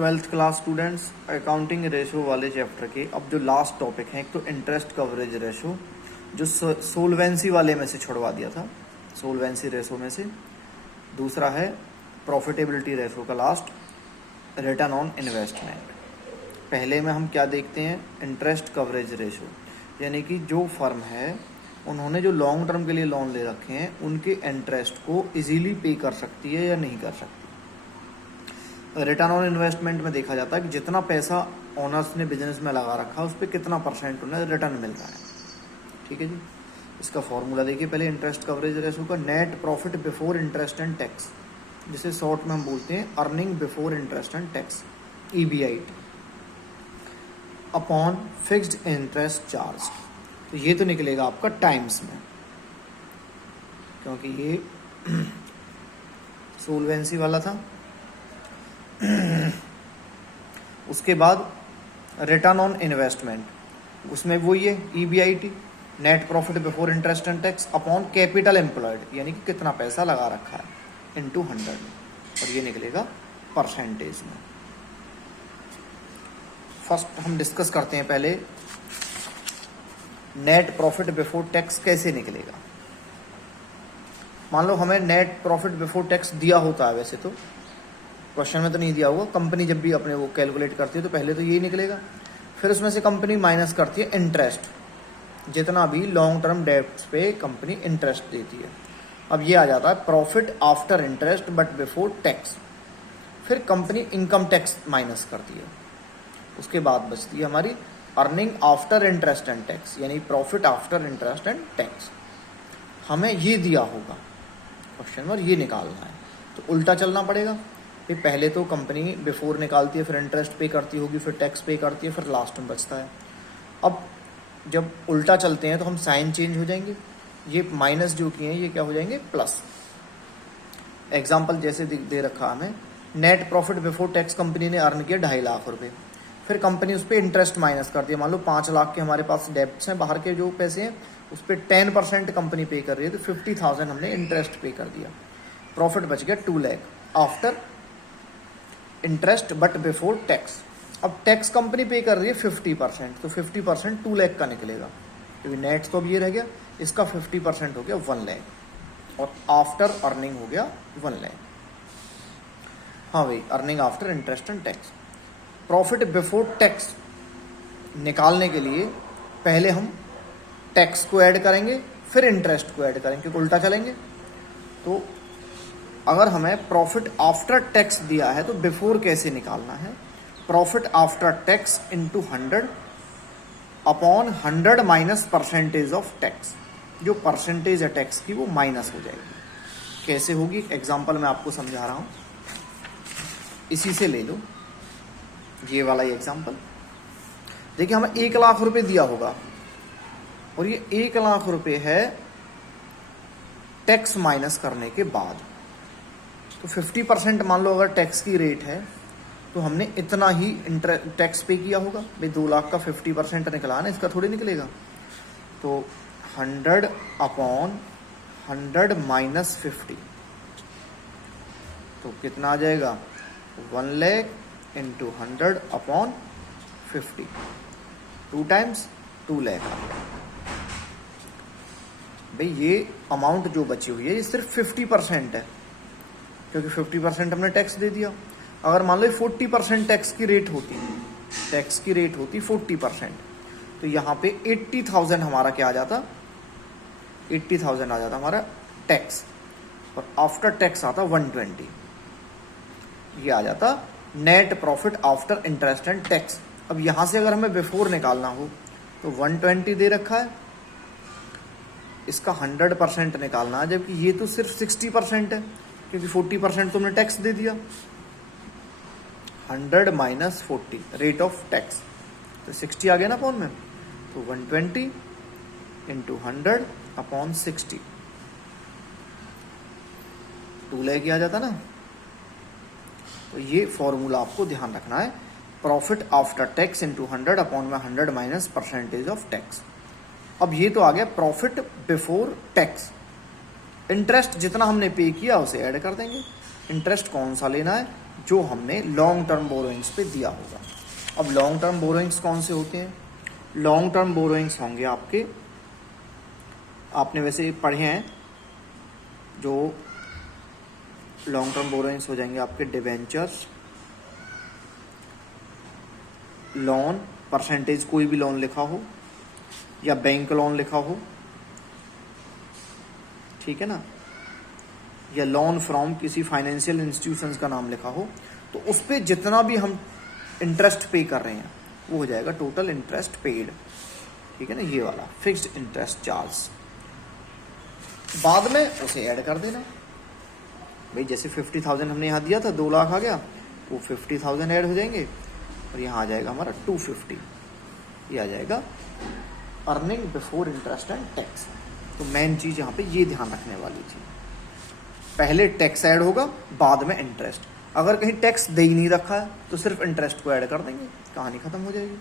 Twelfth class students, accounting ratio वाले chapter के अब जो लास्ट टॉपिक है, एक तो इंटरेस्ट कवरेज रेशो जो सोलवेंसी वाले में से छुड़वा दिया था, सोलवेंसी रेशो में से। दूसरा है प्रॉफिटेबिलिटी रेशो का लास्ट, रिटर्न ऑन इन्वेस्टमेंट। पहले में हम क्या देखते हैं, इंटरेस्ट कवरेज रेशो, यानी कि जो फर्म है उन्होंने जो लॉन्ग टर्म के लिए लोन ले रखे हैं उनके इंटरेस्ट को इजीली पे कर सकती है या नहीं कर सकती। रिटर्न ऑन इन्वेस्टमेंट में देखा जाता है कि जितना पैसा ओनर्स ने बिजनेस में लगा रखा है उस पर कितना परसेंट उन्हें रिटर्न मिल रहा है। ठीक है जी, इसका फॉर्मूला देखिए पहले इंटरेस्ट कवरेज रेशो का। Net profit before interest and tax, जिसे शॉर्ट में हम बोलते हैं earning before interest and tax, EBIT, upon fixed interest charge. तो ये तो निकलेगा आपका टाइम्स में, क्योंकि ये सोलवेंसी वाला था। उसके बाद रिटर्न ऑन इन्वेस्टमेंट, उसमें वो ये EBIT, net profit before interest and tax, upon capital employed, यानी कि कितना पैसा लगा रखा है, इनटू 100, और ये निकलेगा परसेंटेज में। फर्स्ट हम डिस्कस करते हैं पहले नेट प्रॉफिट बिफोर टैक्स कैसे निकलेगा। मान लो हमें नेट प्रॉफिट बिफोर टैक्स दिया होता है, वैसे तो क्वेश्चन में तो नहीं दिया होगा, कंपनी जब भी अपने वो कैलकुलेट करती है तो पहले तो यही निकलेगा, फिर उसमें से कंपनी माइनस करती है इंटरेस्ट, जितना भी लॉन्ग टर्म डेट्स पे कंपनी इंटरेस्ट देती है। अब ये आ जाता है profit after interest but before tax. फिर कंपनी इनकम टैक्स माइनस करती है, उसके बाद बचती है हमारी earning after interest and tax, यानी profit after interest and tax. हमें ये दिया होगा क्वेश्चन में, ये निकालना है, तो उल्टा चलना पड़ेगा। पहले तो कंपनी बिफोर निकालती है, फिर इंटरेस्ट पे करती होगी, फिर टैक्स पे करती है, फिर लास्ट में बचता है। अब जब उल्टा चलते हैं तो हम साइन चेंज हो जाएंगे, ये माइनस जो किए हैं ये क्या हो जाएंगे प्लस। एग्जाम्पल जैसे दे रखा हमें, net profit before tax company ने अर्न किया 2.5 लाख रुपए, फिर कंपनी उस पर इंटरेस्ट माइनस कर दिया। मान लो 5 लाख के हमारे पास डेब्ट्स हैं, बाहर के जो पैसे हैं उस पर 10% कंपनी पे कर रही है, तो 50,000 हमने इंटरेस्ट पे कर दिया, प्रॉफिट बच गया 2 lakh after interest but before tax. अब टैक्स कंपनी पे कर रही है 50%, तो 50% 2 लाख का निकलेगा, क्योंकि नेट तो अब ये रह गया, इसका 50% हो गया 1 लाख, और आफ्टर अर्निंग हो गया 1 लाख। हाँ भाई, earning after interest and tax. Profit before tax निकालने के लिए पहले हम टैक्स को ऐड करेंगे, फिर इंटरेस्ट को ऐड करेंगे, क्योंकि उल्टा चलेंगे। तो अगर हमें प्रॉफिट आफ्टर टैक्स दिया है तो बिफोर कैसे निकालना है, profit after tax into 100 upon 100 minus percentage of tax. जो परसेंटेज है टैक्स की वो माइनस हो जाएगी। कैसे होगी, एग्जांपल मैं आपको समझा रहा हूं, इसी से ले लो ये वाला ही एग्जांपल। देखिए हमें 1 लाख रुपए दिया होगा, और ये 1 लाख रुपए है टैक्स माइनस करने के बाद। तो 50% मान लो अगर टैक्स की रेट है तो हमने इतना ही टैक्स पे किया होगा। भाई 2 लाख का 50% निकला ना, इसका थोड़ी निकलेगा। तो 100 अपॉन 100 माइनस 50, तो कितना आ जाएगा 1 lakh into 100 upon 50, 2 times 2 lakh. भाई ये अमाउंट जो बची हुई है ये सिर्फ 50% है, क्योंकि 50% हमने टैक्स दे दिया। अगर मान लो 40% टैक्स की रेट होती, 40%, तो यहाँ पे 80,000 हमारा क्या आ जाता, 80,000 आ जाता हमारा टैक्स, और आफ्टर टैक्स आता 120, ये आ जाता net profit after interest and tax. अब यहाँ से अगर हमें बिफोर निकालना हो तो 120 दे रखा है, इसका 100% निकालना है, जबकि ये तो सिर्फ 60% है, क्योंकि 40% तो हमने टैक्स दे दिया। 100 माइनस 40 रेट ऑफ टैक्स, तो 60 आ गया ना अपॉन में, तो 120 इंटू 100 अपॉन 60, 2 लाख आ जाता ना। तो ये फॉर्मूला आपको ध्यान रखना है, profit after tax into 100 upon में 100 माइनस परसेंटेज ऑफ टैक्स। अब ये तो आ गया प्रॉफिट बिफोर टैक्स। इंटरेस्ट जितना हमने पे किया उसे ऐड कर देंगे। इंटरेस्ट कौन सा लेना है, जो हमने लॉन्ग टर्म बोरोइंग्स पे दिया होगा। अब लॉन्ग टर्म बोरोइंग्स कौन से होते हैं? लॉन्ग टर्म बोरोइंग्स होंगे आपके, आपने वैसे पढ़े हैं, जो लॉन्ग टर्म बोरोइंग्स हो जाएंगे आपके डिवेंचर्स, लोन, परसेंटेज कोई भी लोन लिखा हो या बैंक लोन लिखा हो, ठीक है ना, या लोन फ्रॉम किसी फाइनेंशियल इंस्टीट्यूशंस का नाम लिखा हो, तो उस पर जितना भी हम इंटरेस्ट पे कर रहे हैं वो हो जाएगा टोटल इंटरेस्ट पेड, ठीक है ना, ये वाला फिक्स्ड इंटरेस्ट चार्ज। बाद में उसे ऐड कर देना भाई, जैसे 50,000 हमने यहाँ दिया था, 2 लाख आ गया, वो 50,000 ऐड हो जाएंगे और यहाँ आ जाएगा हमारा 250, ये आ जाएगा earning before interest and tax. तो मेन चीज़ यहाँ पे ये ध्यान रखने वाली थी, पहले टैक्स ऐड होगा, बाद में इंटरेस्ट। अगर कहीं टैक्स दे ही नहीं रखा है तो सिर्फ इंटरेस्ट को ऐड कर देंगे, कहानी खत्म हो जाएगी।